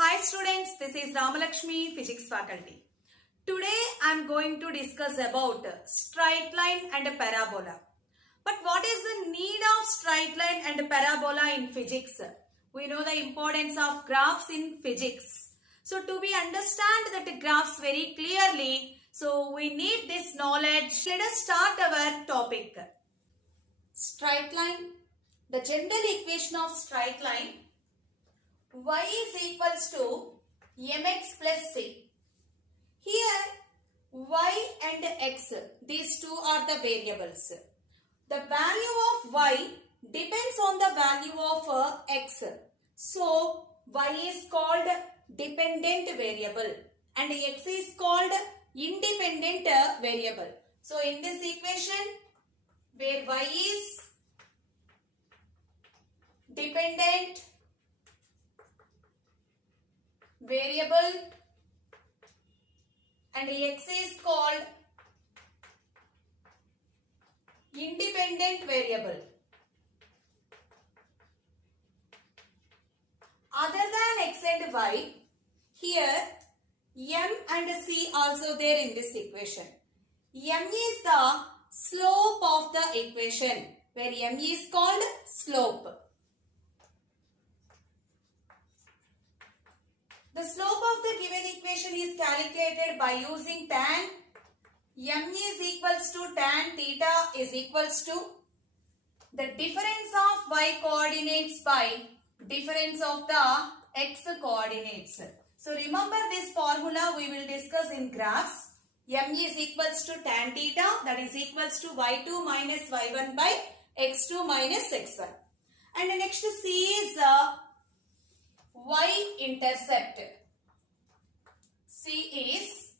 Hi students, this is Ramalakshmi, Physics faculty. Today I am going to discuss about straight line and parabola. But what is the need of straight line and parabola in physics? We know the importance of graphs in physics. So to be understand that graphs very clearly, so we need this knowledge. Let us start our topic. Straight line. The general equation of straight line, y is equals to mx plus c. Here y and x, these two are the variables. The value of y depends on the value of x. So y is called dependent variable and x is called independent variable. So in this equation where y is dependent variable and x is called independent variable. Other than x and y, here m and c also there in this equation. M is the slope of the equation, where m is called slope. The slope of the given equation is calculated by using tan. M is equals to tan theta is equals to the difference of y coordinates by difference of the x coordinates. So remember this formula we will discuss in graphs. M is equals to tan theta, that is equals to y2 minus y1 by x2 minus x1. And the next C is y-intercept. C is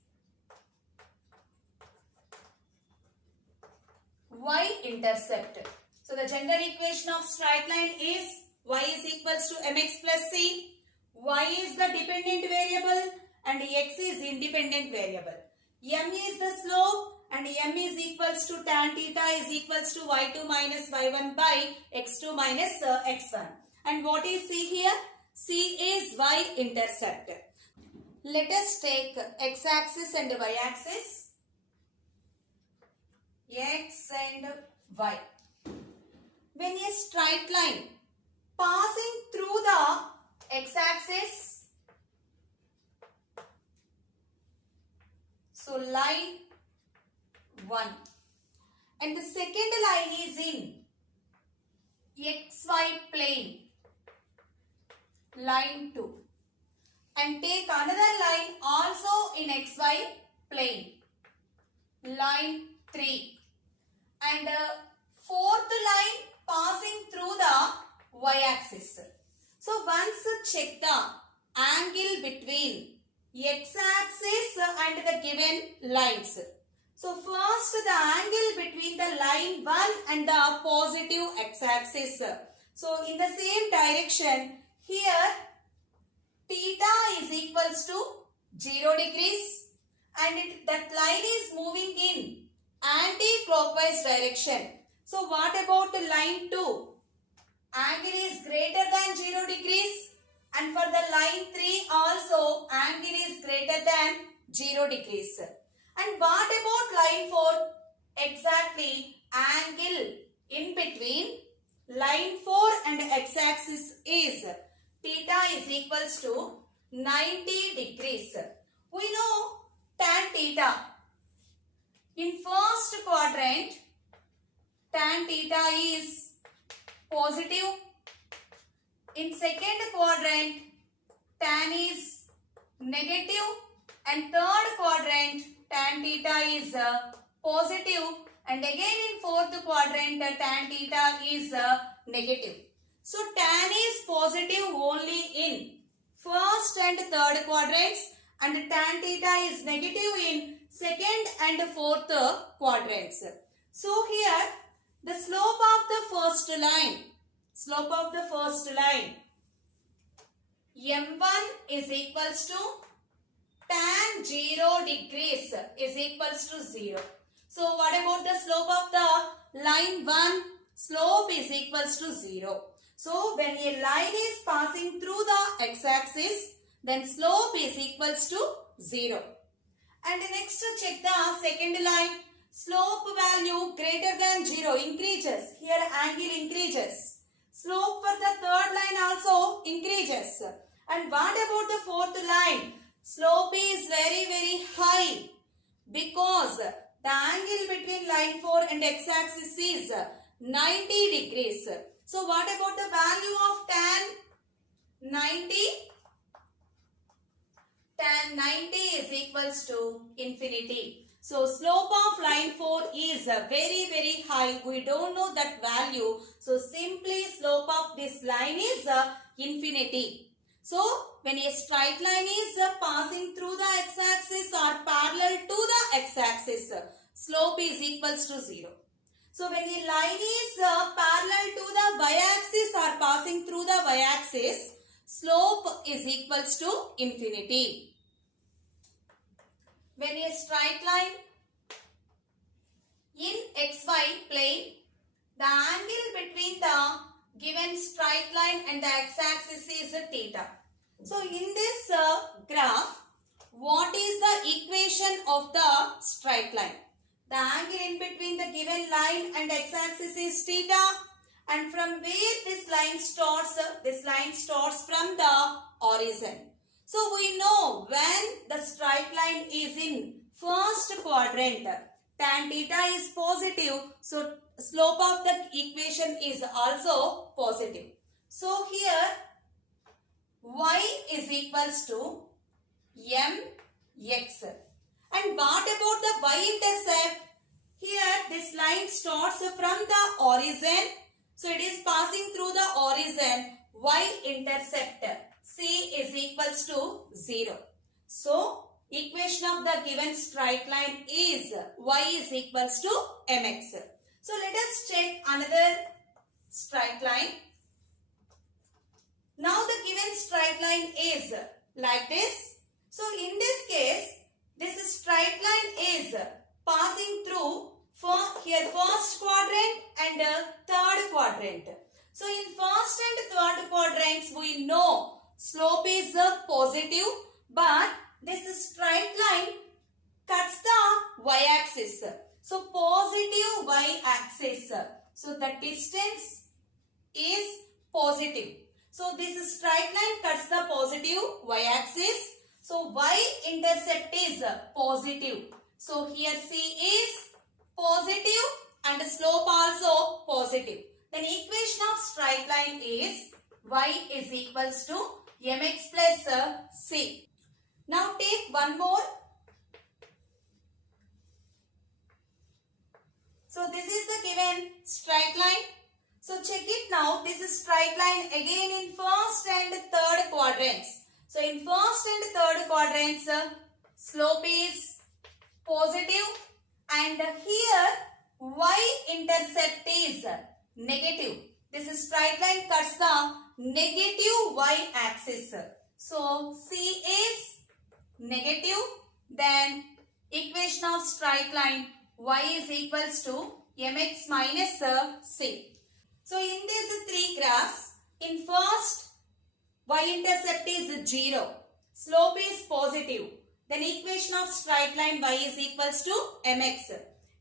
y-intercept. So the general equation of straight line is y is equals to mx plus c. Y is the dependent variable and x is independent variable. M is the slope and m is equals to tan theta is equals to y2 minus y1 by x2 minus x1. And what is c here? C is y-intercept. Let us take x-axis and y-axis. X and y. When a straight line passing through the x-axis, so line 1, and the second line is in xy plane, line 2, and take another line also in xy plane, line 3, and fourth line passing through the y-axis. So once check the angle between x-axis and the given lines. So first the angle between the line 1 and the positive x-axis. So in the same direction, here theta is equals to 0 degrees and that line is moving in anti-clockwise direction. So what about line 2? Angle is greater than 0 degrees and for the line 3 also angle is greater than 0 degrees. And what about line 4? Exactly, angle in between line 4 and x-axis is theta is equals to 90 degrees. We know tan theta. In first quadrant, tan theta is positive. In second quadrant, tan is negative. And third quadrant, tan theta is positive. And again in fourth quadrant, tan theta is negative. So tan is positive only in first and third quadrants and tan theta is negative in second and fourth quadrants. So here the slope of the first line, m1 is equals to tan 0 degrees is equals to 0. So what about the slope of the line 1? Slope is equals to 0. So when a line is passing through the x-axis, then slope is equals to 0. And next check the second line. Slope value greater than 0 increases. Here angle increases. Slope for the third line also increases. And what about the fourth line? Slope is very high because the angle between line 4 and x-axis is 90 degrees. So what about the value of tan 90? Tan 90 is equals to infinity. So slope of line 4 is very high. We don't know that value. So simply slope of this line is infinity. So when a straight line is passing through the x-axis or parallel to the x-axis, slope is equals to 0. So when a line is parallel to the y-axis or passing through the y-axis, slope is equals to infinity. When a straight line in xy plane, the angle between the given straight line and the x-axis is theta. So in this graph, what is the equation of the straight line? The angle in between the given line and x-axis is theta, and from where this line starts from the origin. So we know when the straight line is in first quadrant, tan theta is positive. So slope of the equation is also positive. So here y is equals to mx. And what about the y-intercept? Here this line starts from the origin. So it is passing through the origin. Y-intercept C is equals to 0. So equation of the given straight line is y is equals to mx. So let us check another straight line. Now the given straight line is like this. So in this case, this straight line is passing through first quadrant and third quadrant. So in first and third quadrants we know slope is positive, but this straight line cuts the y-axis. So positive y-axis. So the distance is positive. So this straight line cuts the positive y-axis. So y-intercept is positive. So here C is positive and slope also positive. Then equation of straight line is y is equals to mx plus c. Now take one more. So this is the given straight line. So check it now. This is straight line again in first and third quadrants. So in first and third quadrants, slope is positive, and here y-intercept is negative. This straight line cuts the negative y-axis. So C is negative. Then equation of straight line y is equals to mx minus c. So in these three graphs, in first y-intercept is 0. Slope is positive. Then equation of straight line y is equals to mx.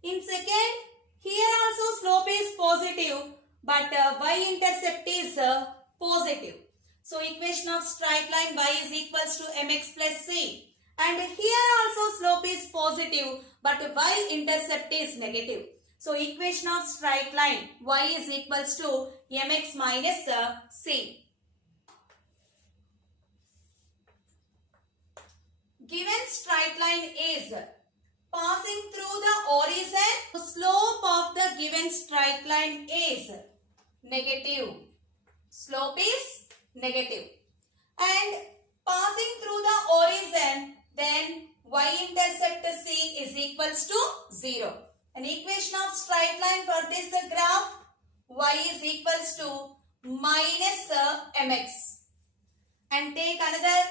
In second, here also slope is positive, but y-intercept is positive. So equation of straight line y is equals to mx plus c. And here also slope is positive, but y-intercept is negative. So equation of straight line y is equals to mx minus c. Given straight line is passing through the origin, the slope of the given straight line is negative. Slope is negative. And passing through the origin, then y-intercept c is equals to 0. An equation of straight line for this graph, y is equals to minus mx. And take another.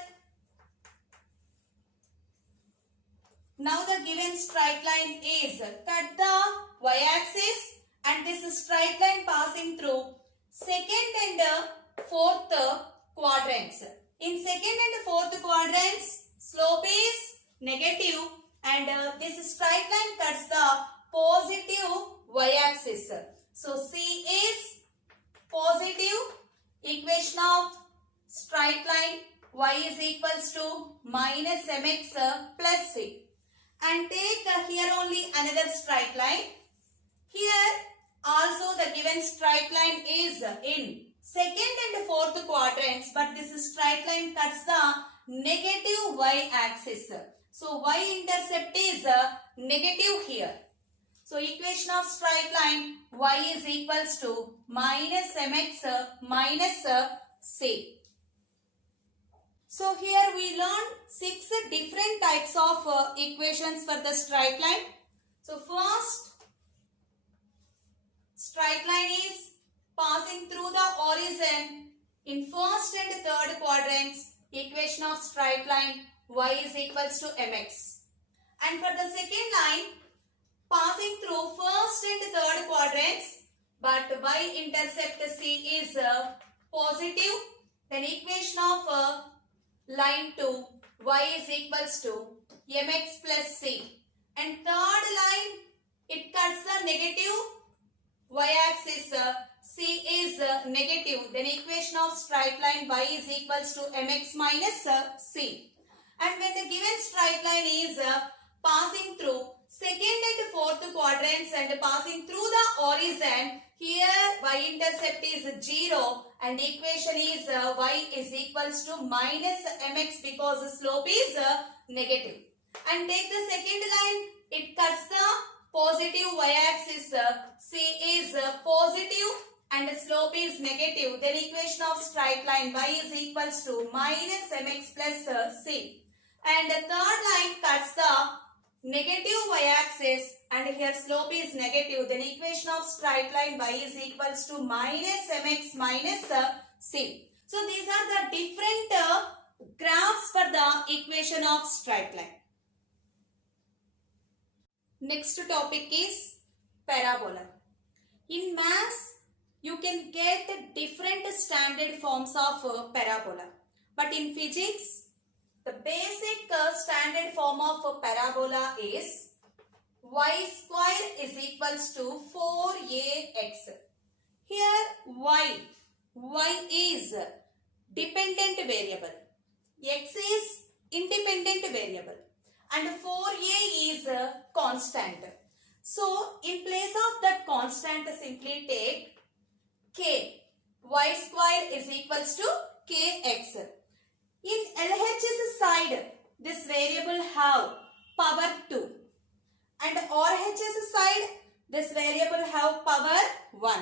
Now the given straight line is cut the y-axis, and this straight line passing through second and fourth quadrants. In second and fourth quadrants, slope is negative and this straight line cuts the positive y-axis. So C is positive, equation of straight line y is equals to minus mx plus c. And take here only another straight line. Here also the given straight line is in second and fourth quadrants, but this straight line cuts the negative y-axis. So y-intercept is negative here. So equation of straight line y is equals to minus mx minus c. So here we learned 6 different types of equations for the straight line. So first straight line is passing through the origin in first and third quadrants. Equation of straight line y is equals to mx. And for the second line passing through first and third quadrants, but y-intercept c is positive, then equation of line 2 y is equals to mx plus c. And third line, it cuts the negative y-axis, c is negative, then equation of straight line y is equals to mx minus c. And when the given straight line is passing through second and fourth quadrants and passing through the origin, here y-intercept is 0 and equation is y is equals to minus mx because the slope is negative. And take the second line, it cuts the positive y-axis, c is positive and slope is negative. Then equation of straight line y is equals to minus mx plus c. And the third line cuts the negative y-axis and here slope is negative. Then equation of straight line y is equals to minus mx minus c. So these are the different graphs for the equation of straight line. Next topic is parabola. In maths, you can get different standard forms of parabola. But in physics, the basic standard form of parabola is y square is equals to 4ax. Here y is dependent variable, x is independent variable and 4a is constant. So in place of that constant, simply take k. Y square is equals to kx. In LHS side, this variable have power 2 and RHS side, this variable have power 1.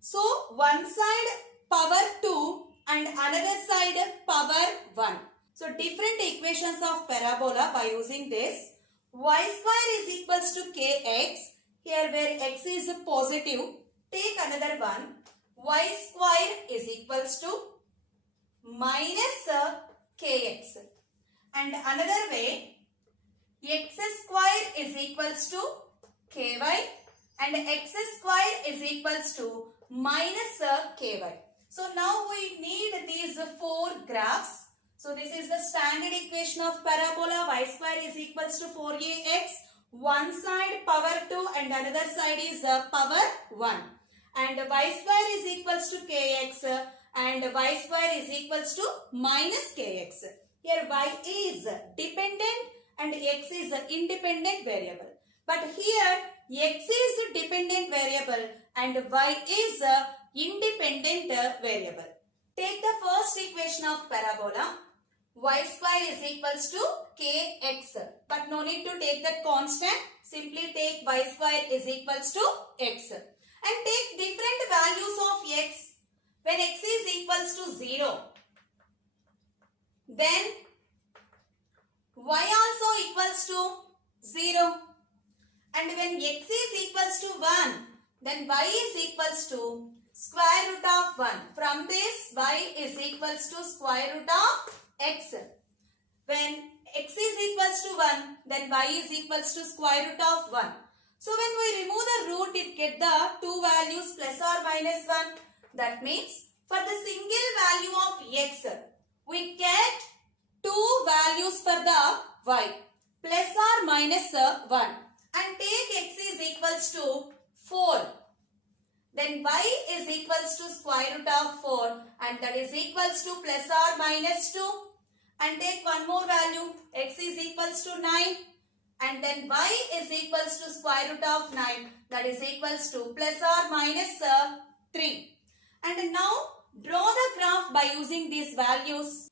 So one side power 2 and another side power 1. So different equations of parabola by using this. Y square is equals to kx. Here where x is positive, take another one. Y square is equals to minus kx. And another way, x square is equals to ky and x square is equals to minus ky. So now we need these 4 graphs. So this is the standard equation of parabola. Y square is equals to 4ax. One side power 2 and another side is power 1. And y square is equals to kx and y square is equals to minus kx. Here y is dependent and x is independent variable. But here x is dependent variable and y is independent variable. Take the first equation of parabola. Y square is equals to kx. But no need to take that constant. Simply take y square is equals to x. And take different values of x. When x is equals to 0, then y also equals to 0. And when x is equals to 1, then y is equals to square root of 1. From this, y is equals to square root of x. When x is equals to 1, then y is equals to square root of 1. So when we remove the root, it get the two values plus or minus 1. That means for the single value of x, we get two values for the y, plus or minus 1, and take x is equals to 4. Then y is equals to square root of 4, and that is equals to plus or minus 2. And take one more value, x is equals to 9, and then y is equals to square root of 9, that is equals to plus or minus 3. And now draw the graph by using these values.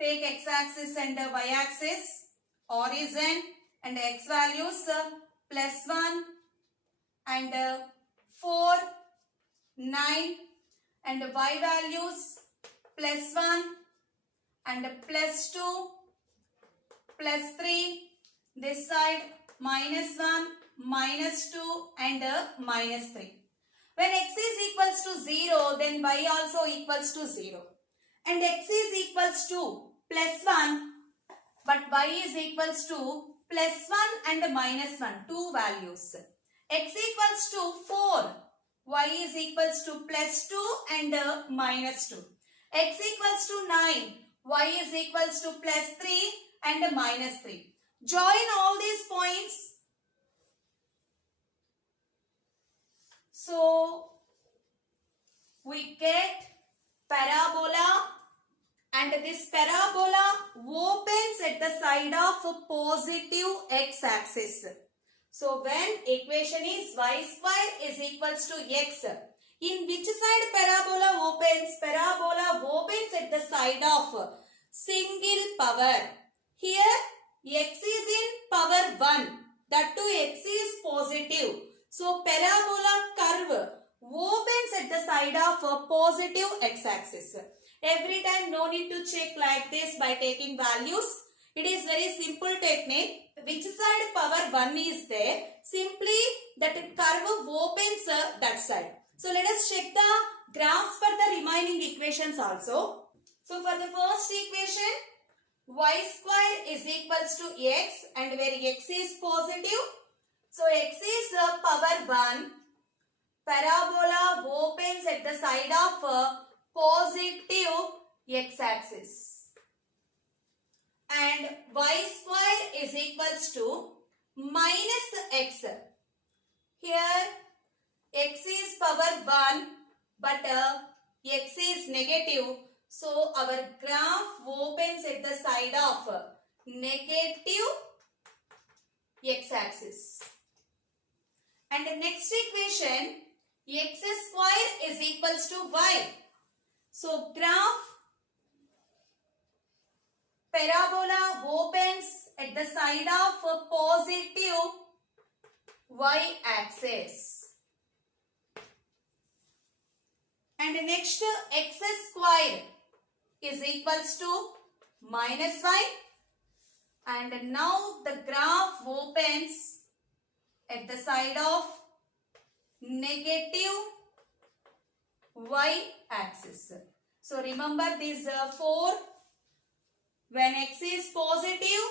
Take x-axis and y-axis, origin and x values plus 1 and 4, 9, and y values plus 1 and plus 2, plus 3, this side minus 1, minus 2 and minus 3. When x is equals to 0, then y also equals to 0. And x is equals to plus 1, but y is equals to plus 1 and minus 1, two values. X equals to 4, y is equals to plus 2 and minus 2. X equals to 9, y is equals to plus 3 and minus 3. Join all these points. So, we get parabola, and this parabola opens at the side of positive x-axis. So, when equation is y square is equals to x, in which side parabola opens? Parabola opens at the side of single power. Here, x is in power 1. That too, x is positive. So, parabola curve opens at the side of a positive x-axis. Every time, no need to check like this by taking values. It is very simple technique. Which side power 1 is there? Simply that curve opens that side. So, let us check the graphs for the remaining equations also. So, for the first equation, y square is equals to x, and where x is positive. So, x is power 1. Parabola opens at the side of positive x-axis. And y square is equals to minus x. Here, x is power 1, but x is negative. So, our graph opens at the side of negative x-axis. And the next equation, x square is equals to y. So, graph parabola opens at the side of a positive y-axis. And the next, x square is equals to minus y. And now the graph opens at the side of negative y-axis. So remember these 4. When x is positive,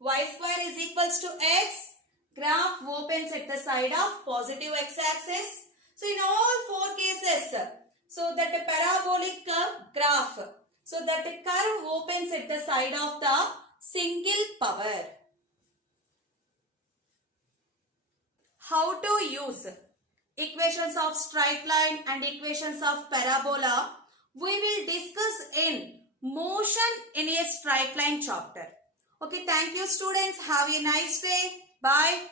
y square is equals to x. Graph opens at the side of positive x-axis. So in all 4 cases, so that a parabolic graph, so that the curve opens at the side of the single power. How to use equations of straight line and equations of parabola, we will discuss in motion in a straight line chapter. Okay, thank you students. Have a nice day. Bye.